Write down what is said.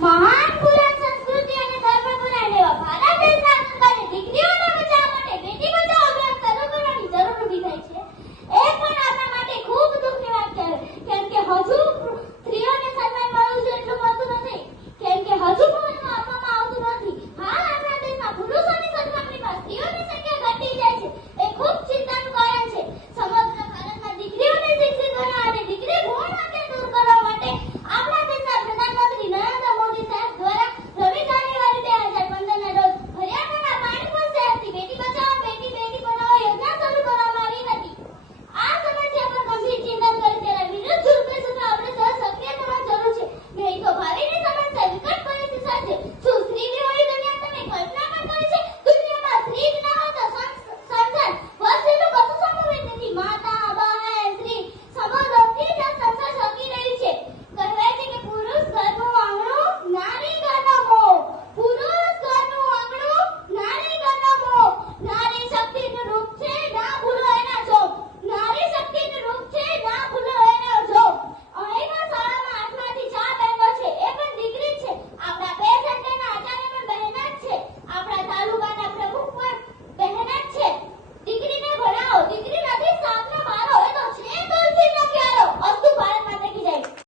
مامان بولا